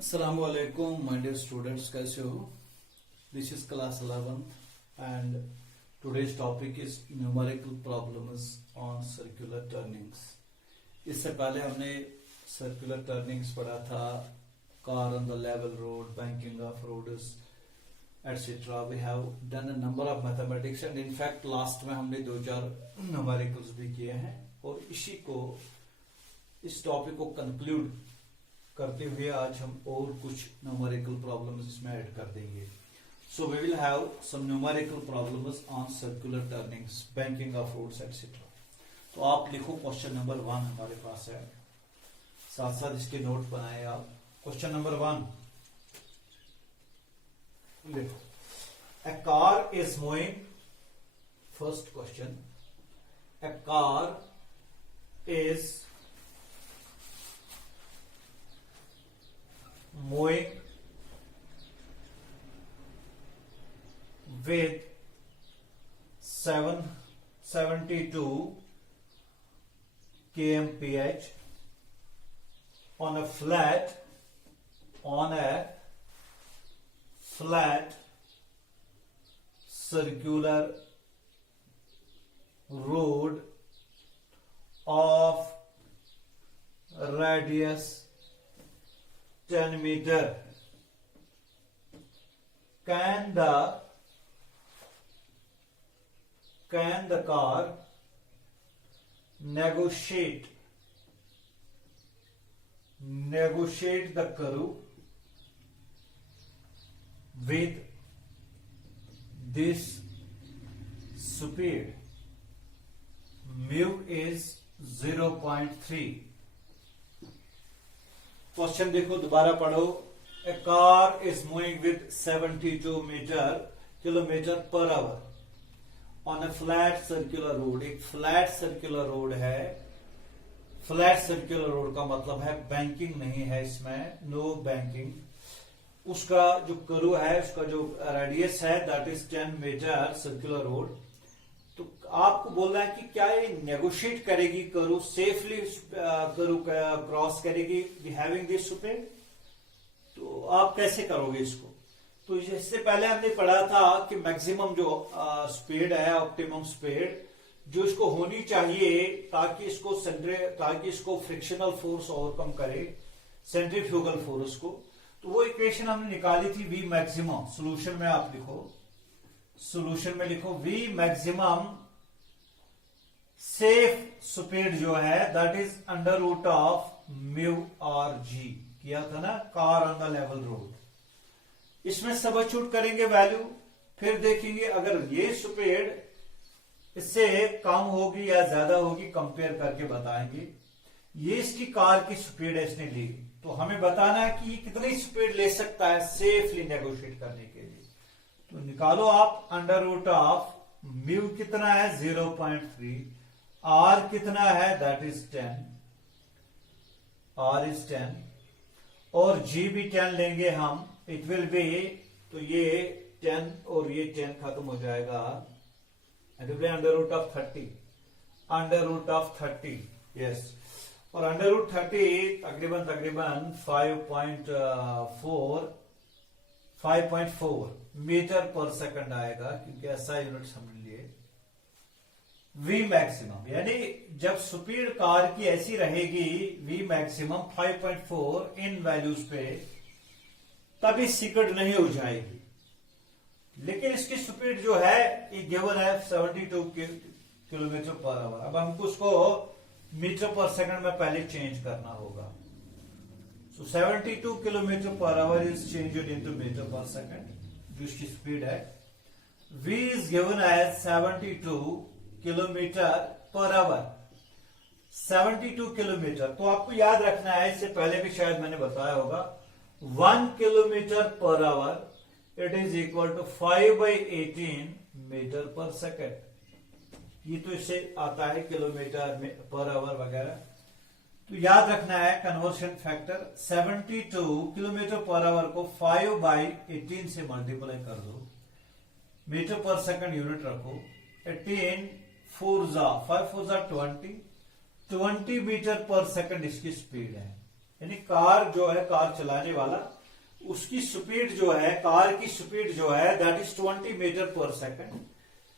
Assalamualaikum, my dear students. कैसे हो? This is class 11 and today's topic is numerical problems on circular turnings. इससे पहले हमने circular turnings पढ़ा था, car on the level road, banking of roads, etc. We have done a number of mathematics and in fact last में हमने 2-4 numericals भी किए हैं और इस टॉपिक को कंक्लूड करते हुए आज हम और कुछ न्यूमेरिकल प्रॉब्लम्स इसमें ऐड कर देंगे. So we will have some numerical problems on circular turnings, banking of roads etcetera. तो आप लिखो क्वेश्चन नंबर 1 हमारे पास है, साथ साथ इसके नोट बनाए आप. क्वेश्चन नंबर 1 लिखो. A car is moving. First question, a car is moving with 772 kmph on a flat circular road of radius 10 meter. Can the car negotiate the curve with this speed? Mu is 0.3. Question देखो, दोबारा पढ़ो. A car is moving with 72 kilometre per hour on a flat circular road. एक flat circular road है. Flat circular road का मतलब है banking नहीं है इसमें, नो बैंकिंग. उसका जो कर्व है, उसका जो रेडियस है that is 10 metre circular road. तो आपको बोल रहा है कि क्या ये नेगोशिएट करेगी कर्व, सेफली कर्व क्रॉस करेगी हैविंग दिस स्पीड. तो आप कैसे करोगे इसको? तो इससे पहले हमने पढ़ा था कि मैक्सिमम जो स्पीड है, ऑप्टिमम स्पीड जो इसको होनी चाहिए ताकि इसको फ्रिक्शनल फोर्स ओवरकम करे, सेंट्रीफ्यूगल फोर्स को. तो वो इक्वेशन हमने निकाली थी वी मैक्सिमम. सोल्यूशन में आप लिखो, वी मैक्सिमम सेफ स्पीड जो है that is under root of mu r g. किया था ना, car on the level road. इसमें सबस्टिट्यूट करेंगे वैल्यू, फिर देखेंगे अगर ये स्पीड इससे कम होगी या ज्यादा होगी, कंपेयर करके बताएंगे. ये इसकी कार की स्पीड है, इसने ली, तो हमें बताना है कि ये कितनी स्पीड ले सकता है सेफली नेगोशिएट करने के लिए. तो निकालो आप अंडर रूट ऑफ म्यू कितना है 0.3, आर कितना है दैट इज 10, आर इज 10 और जी भी 10 लेंगे हम. इट विल बी, तो ये 10 और ये 10 खत्म हो जाएगा. Under root of 30 yes. और अंडर रूट 30 तकरीबन 5.4 मीटर पर सेकंड आएगा, क्योंकि ऐसा यूनिट्स हमने लिए. वी मैक्सिमम यानी जब स्पीड कार की ऐसी रहेगी वी मैक्सिमम 5.4 इन वैल्यूज पे, तभी सिकड़ नहीं हो जाएगी. लेकिन इसकी स्पीड जो है ये गिवन है 72 किलोमीटर पर आवर. अब हमको उसको मीटर पर सेकंड में पहले चेंज करना होगा. So 72 kilometre per hour is changed into metre per second, जो इसकी स्पीड है. V is given as 72 kilometre per hour. 72 kilometre, तो आपको याद रखना है, इससे पहले भी शायद मैंने बताया होगा, 1 kilometre per hour it is equal to 5/18 metre per second. ये तो इससे आता है किलोमीटर पर आवर वगैरह. तो याद रखना है conversion factor. 72 kilometre per our को 5/18 से मल्टीप्लाई कर दो, मीटर पर सेकंड यूनिट रखो. 18 4 5 4 20 मीटर पर सेकंड इसकी स्पीड है. यानी कार जो है, कार चलाने वाला, उसकी स्पीड जो है, कार की स्पीड जो है that is 20 metre per second.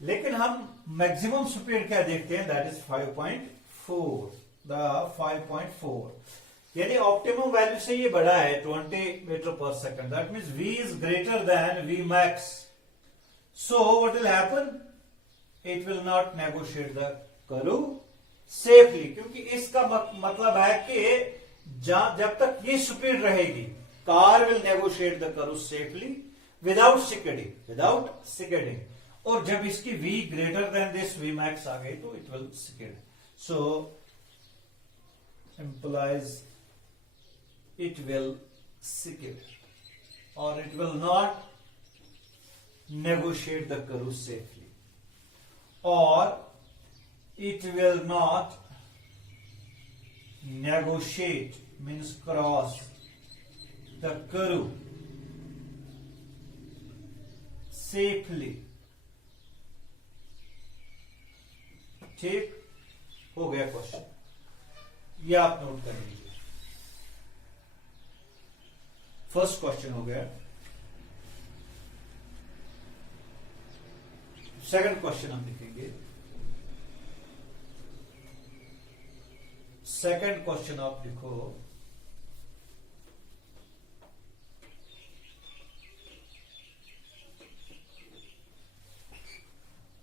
लेकिन हम मैक्सिमम स्पीड क्या देखते हैं, दैट इज 5.4, द 5.4, यानी ऑप्टिमम वैल्यू से ये बड़ा है 20 metre per second. That means v is greater than v max, so what will happen, it will not negotiate the curve safely, क्योंकि इसका मतलब है कि जब तक ये स्पीड रहेगी, car will negotiate the curve safely without skidding, और जब इसकी v greater than this v max आ गई तो it will skid. So implies it will skid or it will not negotiate the curve safely, or it will not negotiate means cross the curve safely। ठीक हो गया question, ये आप note कर लीजिए। फर्स्ट क्वेश्चन हो गया। सेकंड क्वेश्चन हम लिखेंगे। सेकंड क्वेश्चन आप लिखो,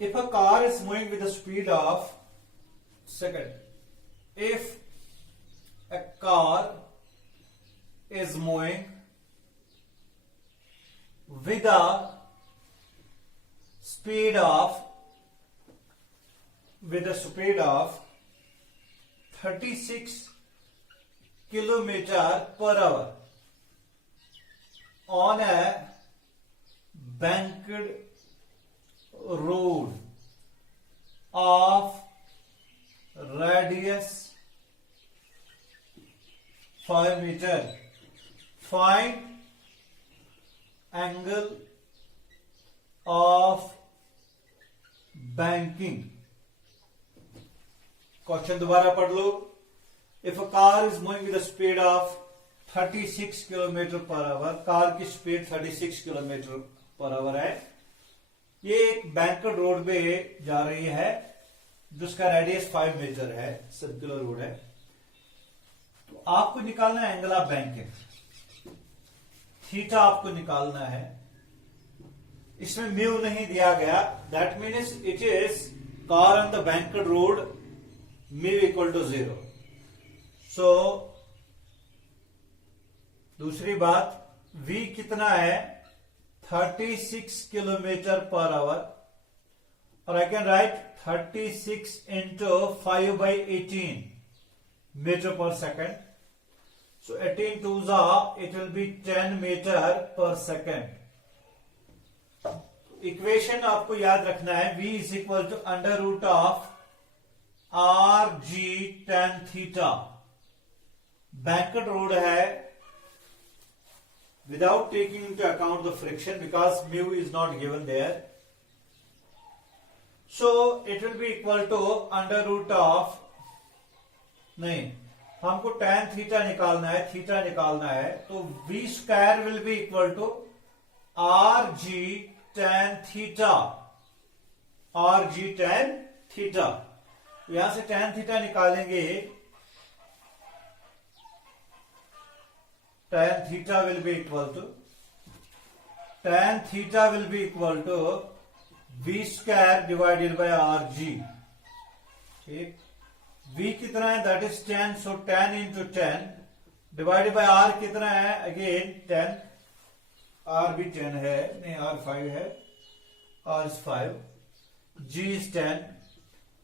if a car is moving with the speed of, second, if a car is moving with a speed of 36 kilometer per hour on a banked road of radius 5 meter, find angle of banking। Question दोबारा पढ़ लो। If a car is moving with the speed of 36 kilometre per hour, car की speed 36 kilometre per hour है, ये एक बैंकड road पे जा रही है जिसका रेडियस 5 मीटर है, सर्कुलर रोड है। तो आपको निकालना है एंगल ऑफ बैंकिंग, थीटा आपको निकालना है। इसमें म्यू नहीं दिया गया, that means it is car on the banked road, mu equal to 0। So दूसरी बात, v कितना है, 36 किलोमीटर पर आवर, और I can write 36 into 5/18 metre per second. So 18 two जा it will be 10 metre per second. Equation आपको याद रखना है, v is equal to under root of R g tan theta. Banked road है, without taking into account the friction because mu is not given there, so it will be equal to under root of, नहीं, हमको tan theta निकालना है, theta निकालना है, तो v square will be equal to r g tan theta, r g tan theta. यहां से tan theta निकालेंगे, tan theta will be equal to v square divided by rg। ठीक, v कितना है, that is 10, so 10 into 10 divided by r कितना है, again 10, r भी 10 है, नहीं r 5 है, r is 5, g is 10,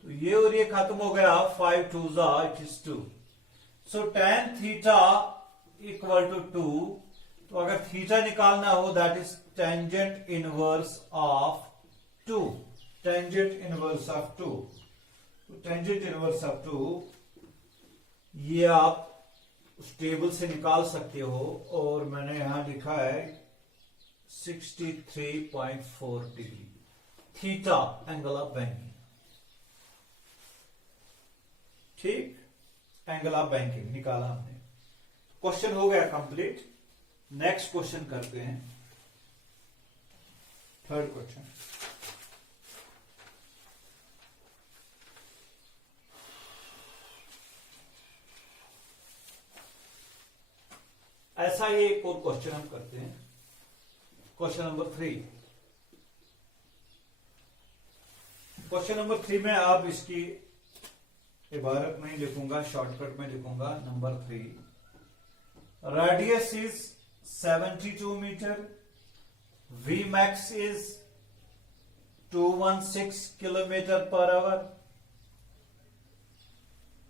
तो ये और ये खत्म हो गया, 5 2 जा it is 2, so tan theta equal to 2। तो अगर थीटा निकालना हो, that is tangent inverse of 2, tangent inverse of 2। तो टेंजेंट इनवर्स ऑफ 2 ये आप उस टेबल से निकाल सकते हो, और मैंने यहां लिखा है 63.4 degree theta angle of banking. ठीक, एंगल ऑफ बैंकिंग निकाला हमने। क्वेश्चन हो गया कंप्लीट। नेक्स्ट क्वेश्चन करते हैं, थर्ड क्वेश्चन। ऐसा ही एक और क्वेश्चन हम करते हैं, क्वेश्चन नंबर 3। क्वेश्चन नंबर 3 में आप इसकी इबारत में लिखूंगा, शॉर्टकट में लिखूंगा। Number 3, radius is 72 metre, V max is 216 kilometre per hour.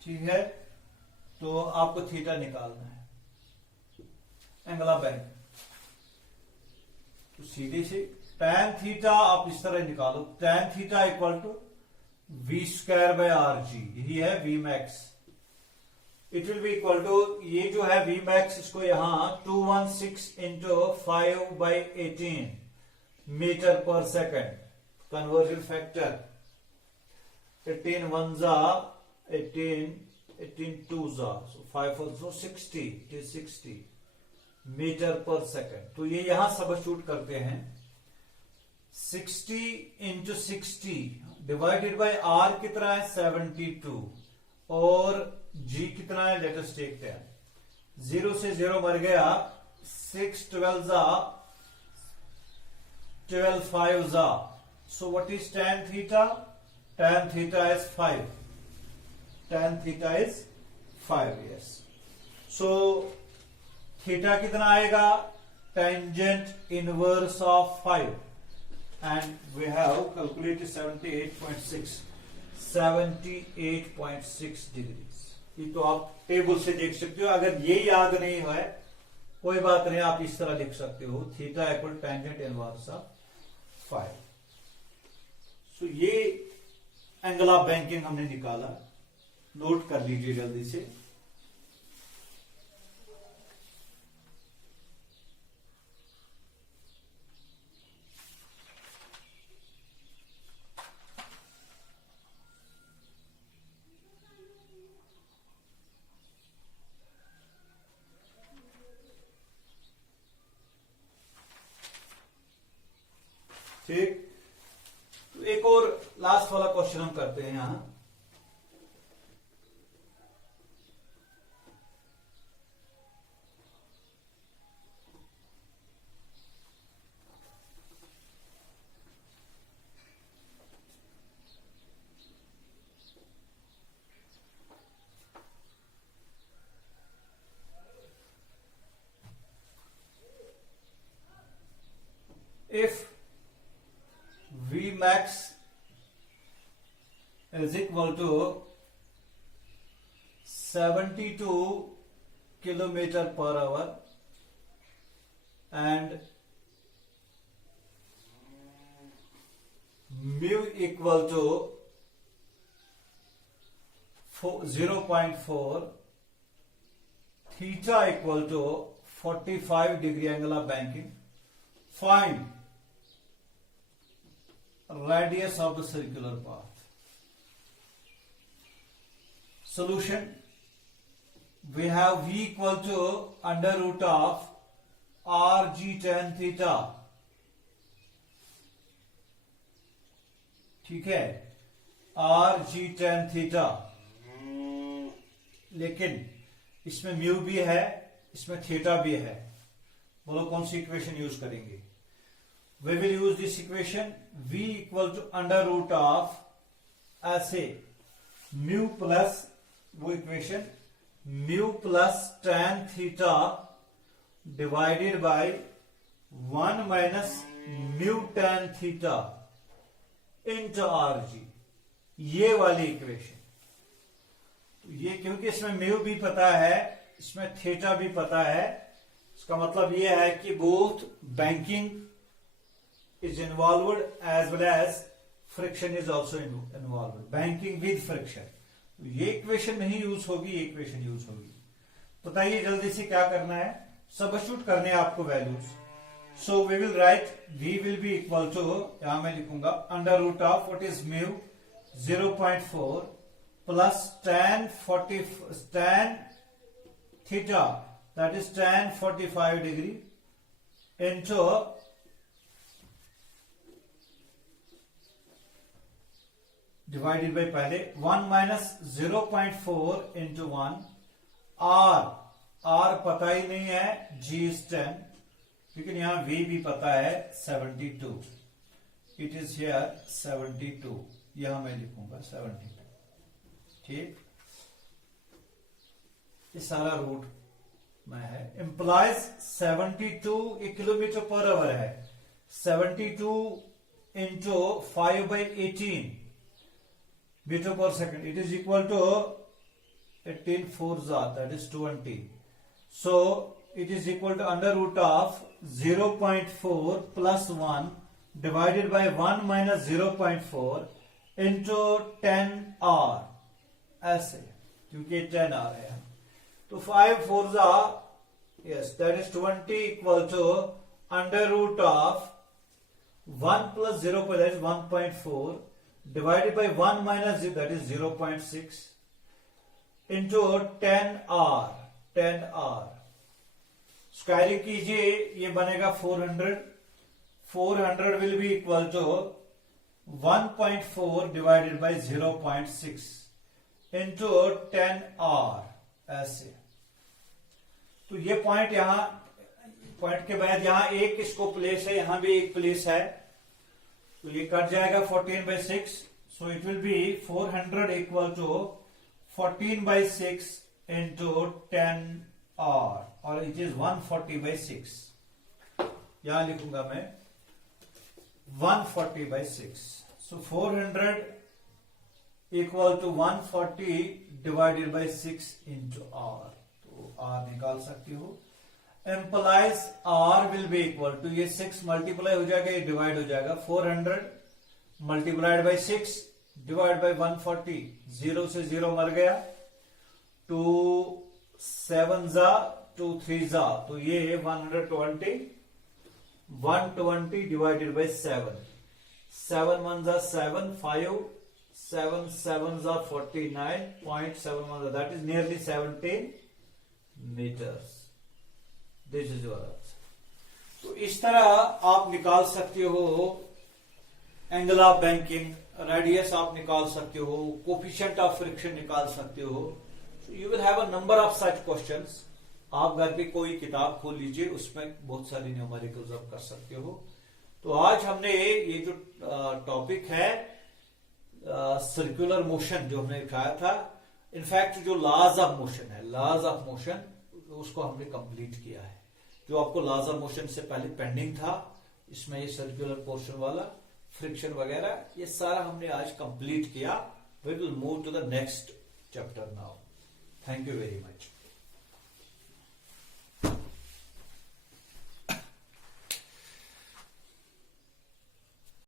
ठीक है, तो आपको थीटा निकालना है, एंगल बैंक। तो सीधे से tan थीटा आप इस तरह निकालो, tan theta equal to V square by r g, यही है V max. It will be equal to, ये जो है वी मैक्स, इसको यहां 216 into 5/18 metre per second, conversion factor 18 1 जा 18, 18 2 जा, so 5 also 60, it is 60 metre per second. तो ये यहां सबस्टिट्यूट करते हैं, 60 इंटू 60 डिवाइडेड बाय आर कितना है 72, और जी कितना है, लेट अस टेक 10। 0 से 0 मर गया, 6 12 जा 12 5 जा। So what is tan theta? tan theta is 5, tan theta is 5, yes. So theta कितना आएगा, tangent inverse of 5, and we have calculated 78.6 degrees. ये तो आप टेबल से देख सकते हो, अगर ये याद नहीं है कोई बात नहीं, आप इस तरह लिख सकते हो, theta equal tangent inverse of 5। सो ये एंगल ऑफ बैंकिंग हमने निकाला, नोट कर लीजिए जल्दी से। ठीक, तो एक और लास्ट वाला क्वेश्चन हम करते हैं यहां। If V max is equal to 72 kilometer per hour and mu equal to 0.4, theta equal to 45 degree angle of banking, find radius of the circular path. Solution, we have V equal to under root of RG tan theta। ठीक है, RG tan theta, लेकिन इसमें mu भी है, इसमें theta भी है। बोलो कौन सी इक्वेशन यूज करेंगे? We will use this equation, V equal to under root of, ऐसे mu plus, वो equation mu plus tan theta divided by 1 minus mu tan theta into RG, ये वाली इक्वेशन। ये क्योंकि इसमें mu भी पता है, इसमें थीटा भी पता है, इसका मतलब ये है कि both banking is involved as well as friction is also involved, banking with friction। ये इक्वेशन नहीं यूज होगी, ये इक्वेशन यूज होगी। बताइए जल्दी से क्या करना है, सबस्टिट्यूट करने हैं आपको values. So we will write v will be equal to, यहां मैं लिखूंगा under root of what is mu 0.4 plus tan theta that is tan 45 degree into divided by पहले 1 minus 0.4 into 1 r पता ही नहीं है, g is 10, लेकिन यहां v भी पता है 72, इट इज हियर 72, यहां मैं लिखूंगा 72, ठीक। ये सारा रूट में है, इंप्लाइज 72 किलोमीटर पर आवर है, 72 into 5/18 metre per second, it is equal to 18 4 that is 20. So it is equal to under root of 0.4 plus 1 divided by 1 minus 0.4 into 10r, ऐसे, क्योंकि 10r है। तो 5 4 yes, that is 20 equal to under root of 1 plus 0, that is 1.4 divided by 1 minus 0, that is 0.6 into 10r, 10r squaring कीजिए, ये बनेगा 400, 400 will be equal to 1.4 divided by 0.6 into 10r, ऐसे। तो ये पॉइंट यहां, पॉइंट के बाद यहां एक इसको प्लेस है, यहां भी एक प्लेस है, तो ये कट जाएगा 14/6, so it will be 400 equal to 14/6 into 10r, और इट इज 140/6, यहां लिखूंगा मैं 140/6, so 400 equal to 140 divided by 6 into r, तो r निकाल सकती हो। Implies r will be equal to, ये 6 मल्टीप्लाई हो जाएगा, ये डिवाइड हो जाएगा, 400 मल्टीप्लाइड बाय 6 डिवाइड बाय 140, 0 से 0 मर गया, 2 7 जा 2 3 जा, तो ये 120, 120 डिवाइडेड बाय 7, 7 1 जा 7, 5 7 7 जा 49.71, that is nearly 17 metres, this is your answer. तो इस तरह आप निकाल सकते हो एंगल ऑफ बैंकिंग, रेडियस आप निकाल सकते हो, कोफिशिएंट ऑफ फ्रिक्शन निकाल सकते हो। You will have a number of such questions. आप घर पे कोई किताब खोल लीजिए, उसमें बहुत सारी न्यूमेरिकल्स आप कर सकते हो। तो आज हमने ये जो टॉपिक है सर्कुलर मोशन जो हमने दिखाया था, इनफैक्ट जो लॉज ऑफ मोशन है, लॉज ऑफ मोशन, उसको हमने कंप्लीट किया है। जो आपको लॉज ऑफ मोशन से पहले पेंडिंग था, इसमें ये सर्कुलर पोर्शन वाला, फ्रिक्शन वगैरह, ये सारा हमने आज कंप्लीट किया। We will move to the next chapter now. Thank you very much.